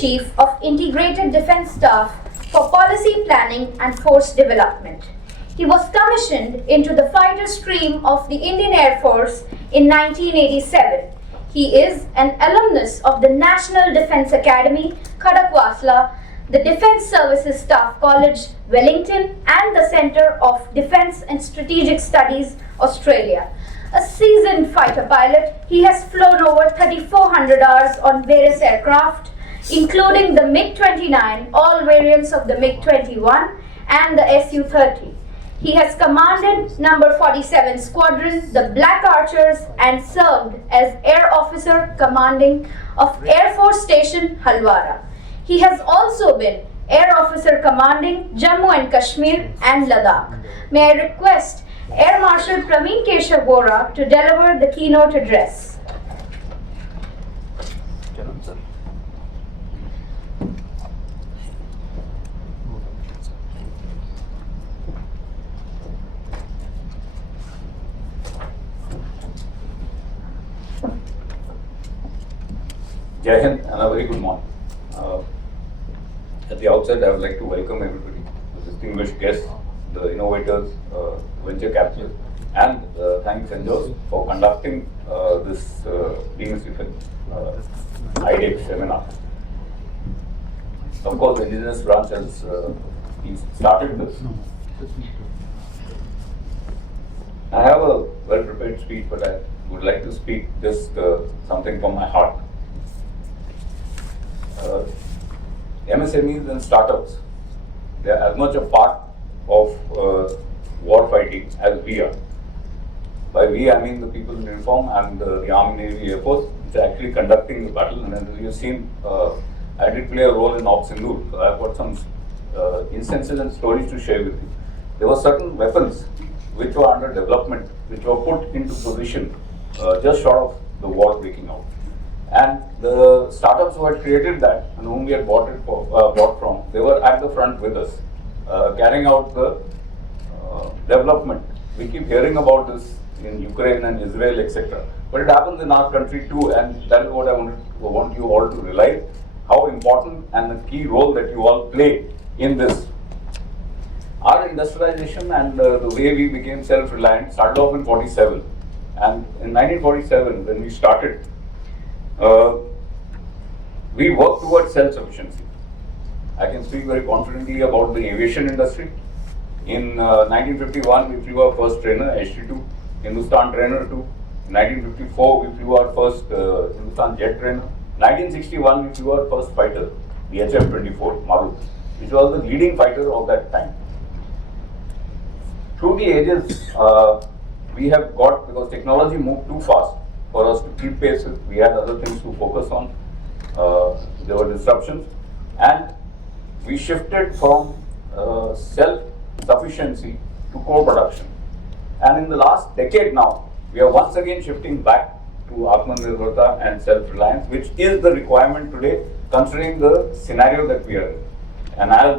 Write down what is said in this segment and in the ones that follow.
Chief of Integrated Defence Staff for Policy Planning and Force Development. He was commissioned into the fighter stream of the Indian Air Force in 1987. He is an alumnus of the National Defence Academy, Khadakwasla, the Defence Services Staff College, Wellington, and the Centre of Defence and Strategic Studies, Australia. A seasoned fighter pilot, he has flown over 3,400 hours on various aircraft, including the MiG-29, all variants of the MiG-21, and the Su-30. He has commanded number 47 Squadron, the Black Archers, and served as Air Officer Commanding of Air Force Station, Halwara. He has also been Air Officer Commanding Jammu and Kashmir and Ladakh. May I request Air Marshal Praveen Keshav Vohra to deliver the keynote address. Jai Hind and a very good morning. At the outset, I would like to welcome everybody, the distinguished guests, the innovators, venture capitalists, and thank CENJOWS for conducting this demystification IDEX seminar. Of course, the indigenous branch has started this. I have a well-prepared speech, but I would like to speak just something from my heart. MSMEs and startups, they are as much a part of war fighting as we are. By we, I mean the people in uniform and the Army, Navy, Air Force, which are actually conducting the battle. And as you've seen, I did play a role in Op Sindoor, so I've got some instances and stories to share with you. There were certain weapons which were under development, which were put into position just short of the war breaking out. And the startups who had created that and whom we had bought from, they were at the front with us, carrying out the development. We keep hearing about this in Ukraine and Israel, etc. But it happens in our country too, and that is what I want you all to realize, how important and the key role that you all play in this. Our industrialization and the way we became self-reliant started off in 47. And in 1947, when we started, we worked towards self-sufficiency. I can speak very confidently about the aviation industry. In 1951, we flew our first trainer, HT2, Hindustan Trainer 2. In 1954, we flew our first Hindustan Jet Trainer. 1961, we flew our first fighter, the HF-24, Marshal, which was the leading fighter of that time. Through the ages, we have got, because technology moved too fast for us to keep pace with, we had other things to focus on. There were disruptions, and we shifted from self-sufficiency to co-production. And in the last decade now, we are once again shifting back to Atmanirbharta and self-reliance, which is the requirement today, considering the scenario that we are in. And as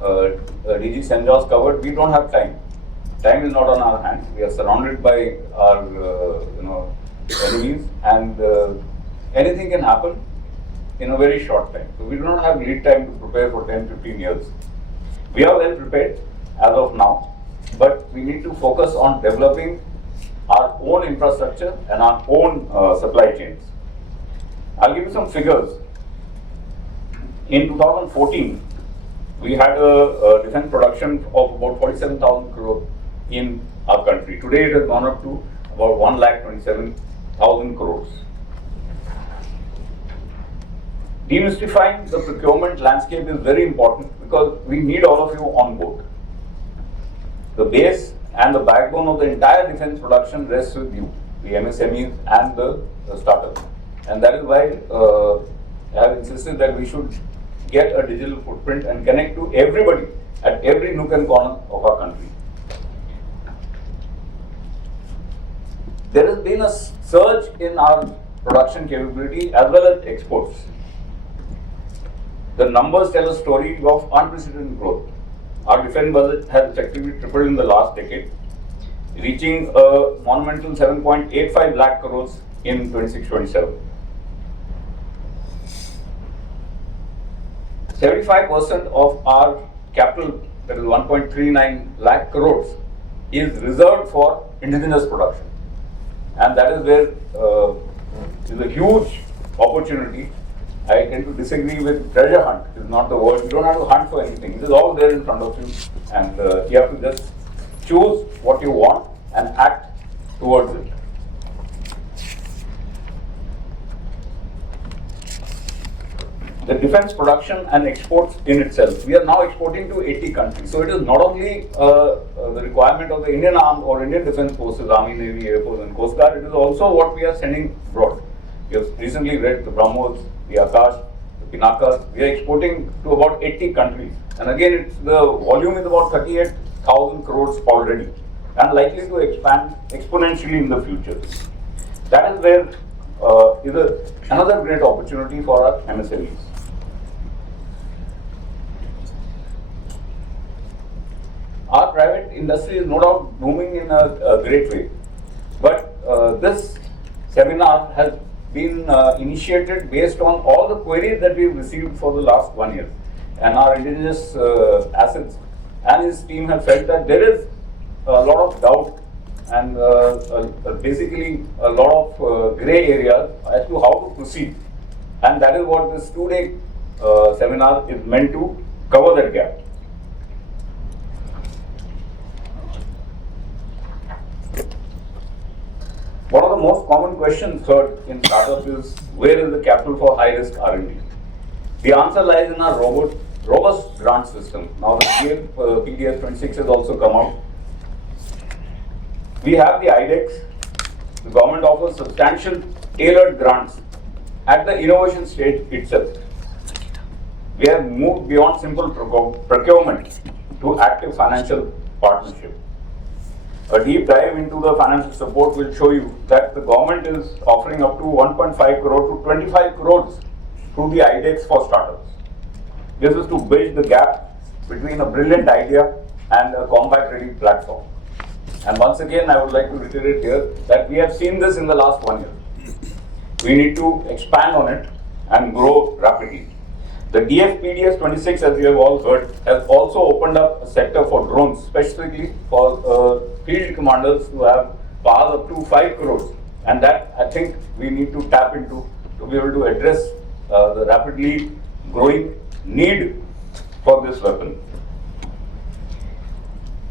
DG CENJOWS covered, we don't have time. Time is not on our hands. We are surrounded by our enemies, and anything can happen in a very short time. So we do not have lead time to prepare for 10-15 years. We are well prepared as of now, but we need to focus on developing our own infrastructure and our own supply chains. I'll give you some figures. In 2014, we had a defense production of about 47,000 crore in our country. Today it has gone up to about 1,27,000 crores. Demystifying the procurement landscape is very important because we need all of you on board. The base and the backbone of the entire defense production rests with you, the MSMEs and the startups. And that is why I have insisted that we should get a digital footprint and connect to everybody at every nook and corner of our country. There has been a surge in our production capability as well as exports. The numbers tell a story of unprecedented growth. Our defense budget has effectively tripled in the last decade, reaching a monumental 7.85 lakh crores in 26-27. 75% of our capital, that is 1.39 lakh crores, is reserved for indigenous production. And that is where is a huge opportunity. I tend to disagree with treasure hunt. It's not the word. You don't have to hunt for anything. It is all there in front of you, and you have to just choose what you want and act towards it. The defense production and exports in itself. We are now exporting to 80 countries. So it is not only the requirement of the Indian Armed or Indian Defence Forces, Army, Navy, Air Force and Coast Guard, it is also what we are sending abroad. We have recently read the BrahMos, the Akash, the Pinakas. We are exporting to about 80 countries. And again, the volume is about 38,000 crores already and likely to expand exponentially in the future. That is where is another great opportunity for our MSMEs. Our private industry is no doubt booming in a great way, but this seminar has been initiated based on all the queries that we've received for the last 1 year, and our indigenous assets and his team have felt that there is a lot of doubt and basically a lot of grey areas as to how to proceed, and that is what this 2-day seminar is meant to cover that gap. One of the most common questions heard in startups is, where is the capital for high-risk R&D? The answer lies in our robust grant system. Now the PDS 26 has also come out. We have the IDEX. The government offers substantial tailored grants at the innovation stage itself. We have moved beyond simple procurement to active financial partnership. A deep dive into the financial support will show you that the government is offering up to 1.5 crore to 25 crores through the IDEX for startups. This is to bridge the gap between a brilliant idea and a combat-ready platform. And once again, I would like to reiterate here that we have seen this in the last 1 year. We need to expand on it and grow rapidly. The DFPDS 26, as you have all heard, has also opened up a sector for drones, specifically for field commanders who have powers up to 5 crores. And that, I think, we need to tap into to be able to address the rapidly growing need for this weapon.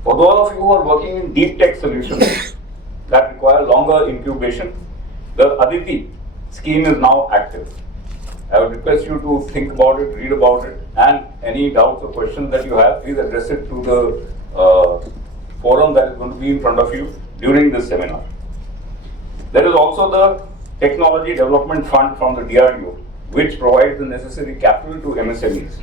For those of you who are working in deep tech solutions that require longer incubation, the Aditi scheme is now active. I would request you to think about it, read about it, and any doubts or questions that you have, please address it to the forum that is going to be in front of you during this seminar. There is also the Technology Development Fund from the DRDO, which provides the necessary capital to MSMEs.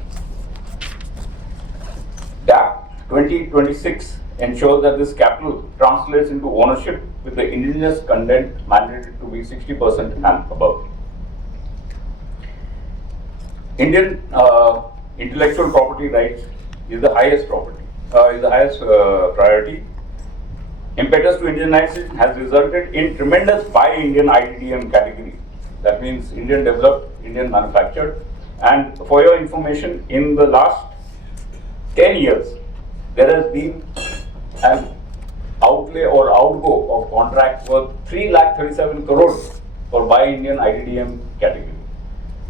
DAP 2026 ensures that this capital translates into ownership with the indigenous content mandated to be 60% and above. Indian intellectual property rights is the highest priority. Impetus to Indianization has resulted in tremendous Buy Indian IDDM category. That means Indian developed, Indian manufactured. And for your information, in the last 10 years, there has been an outlay or outgo of contracts worth 3,37,000 crores for Buy Indian IDDM category.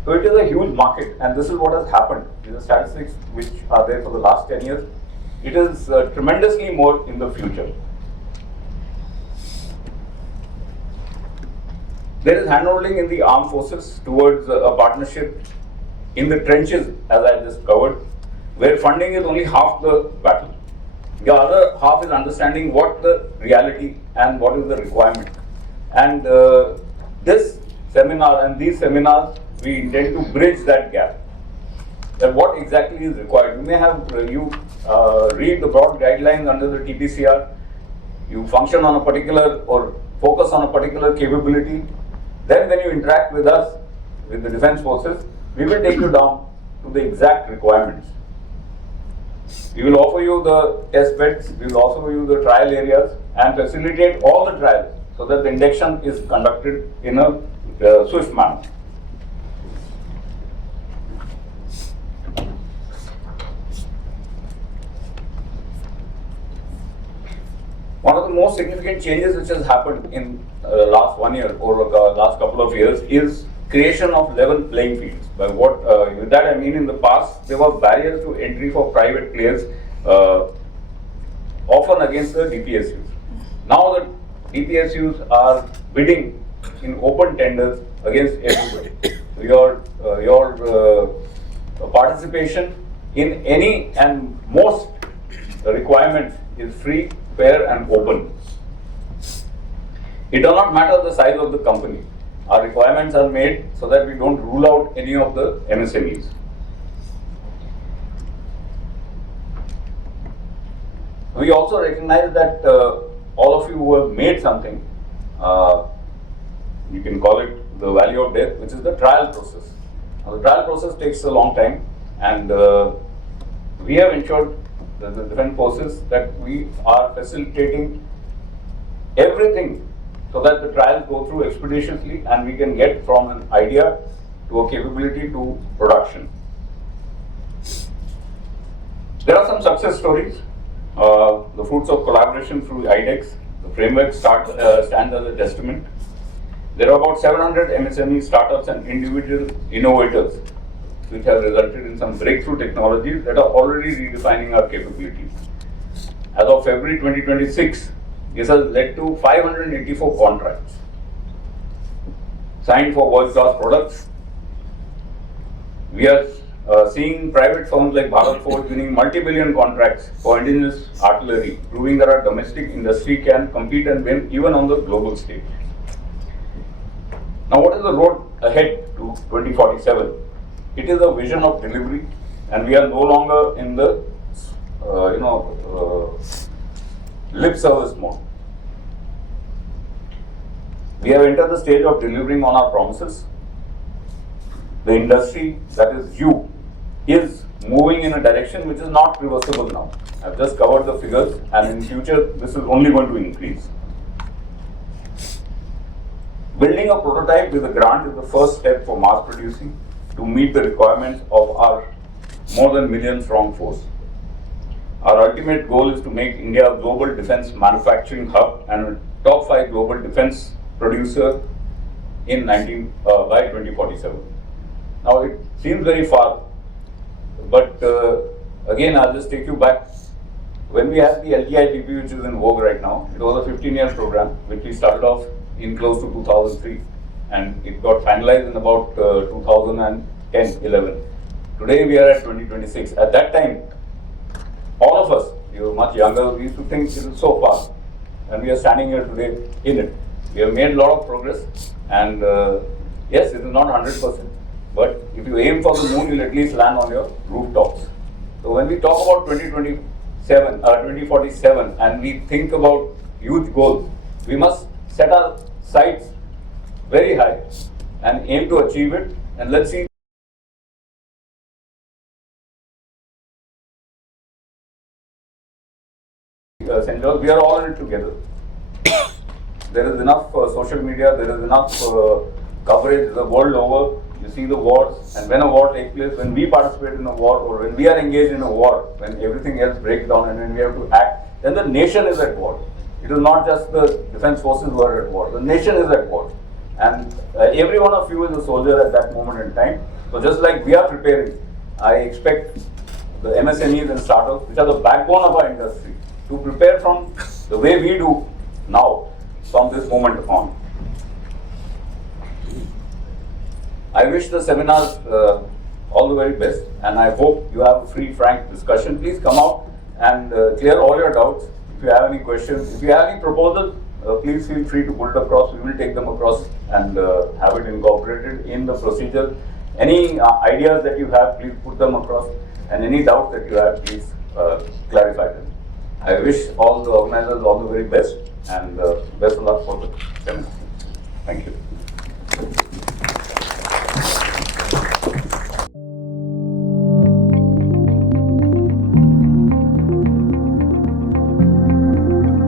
So it is a huge market, and this is what has happened. These are statistics which are there for the last 10 years. It is tremendously more in the future. There is handholding in the armed forces towards a partnership in the trenches, as I just covered, where funding is only half the battle. The other half is understanding what the reality and what is the requirement. And this seminar and these seminars, we intend to bridge that gap. That what exactly is required. You may have read the broad guidelines under the TPCR. You function on a particular or focus on a particular capability. Then when you interact with us, with the defense forces, we will take you down to the exact requirements. We will offer you the test beds, we will offer you the trial areas and facilitate all the trials so that the induction is conducted in a swift manner. most significant changes which has happened in last 1 year or last couple of years is creation of level playing fields. By what with that I mean, in the past there were barriers to entry for private players, often against the DPSUs. Now the DPSUs are bidding in open tenders against everybody. Your participation in any and most requirements is free, fair and open. It does not matter the size of the company. Our requirements are made so that we don't rule out any of the MSMEs. We also recognize that all of you who have made something, you can call it the value of death, which is the trial process. Now, the trial process takes a long time, and we have ensured the defense forces that we are facilitating everything so that the trials go through expeditiously and we can get from an idea to a capability to production. There are some success stories. The fruits of collaboration through IDEX, the framework stands as a testament. There are about 700 MSME startups and individual innovators which have resulted in some breakthrough technologies that are already redefining our capabilities. As of February 2026, this has led to 584 contracts signed for world-class products. We are seeing private firms like Bharat Forge winning multi-billion contracts for indigenous artillery, proving that our domestic industry can compete and win even on the global stage. Now, what is the road ahead to 2047? It is a vision of delivery, and we are no longer in the lip service mode. We have entered the stage of delivering on our promises. The industry, that is you, is moving in a direction which is not reversible now. I've just covered the figures, and in future this is only going to increase. Building a prototype with a grant is the first step for mass producing to meet the requirements of our more than million-strong force. Our ultimate goal is to make India a global defense manufacturing hub and a top 5 global defense producer in by 2047. Now, it seems very far, but again, I'll just take you back. When we had the LTIPP, which is in vogue right now, it was a 15-year program which we started off in close to 2003, and it got finalized in about 2010-11. Today we are at 2026. At that time, all of us, you were much younger, we used to think it is so fast, and we are standing here today in it. We have made a lot of progress, and yes, it is not 100%, but if you aim for the moon, you'll at least land on your rooftops. So when we talk about 2047, and we think about huge goals, we must set our sights very high and aim to achieve it, and let's see. CENJOWS, we are all in it together. There is enough social media, there is enough coverage the world over. You see the wars, and when a war takes place, when we participate in a war, or when we are engaged in a war, when everything else breaks down and when we have to act, then the nation is at war. It is not just the defense forces who are at war. The nation is at war. And every one of you is a soldier at that moment in time. So just like we are preparing, I expect the MSMEs and startups, which are the backbone of our industry, to prepare from the way we do now, from this moment on. I wish the seminars all the very best, and I hope you have a free, frank discussion. Please come out and clear all your doubts. If you have any questions, if you have any proposals, please feel free to put it across. We will take them across and have it incorporated in the procedure. Any ideas that you have, please put them across, and any doubts that you have, please clarify them. I wish all the organizers all the very best, and best of luck for the seminar. Thank you.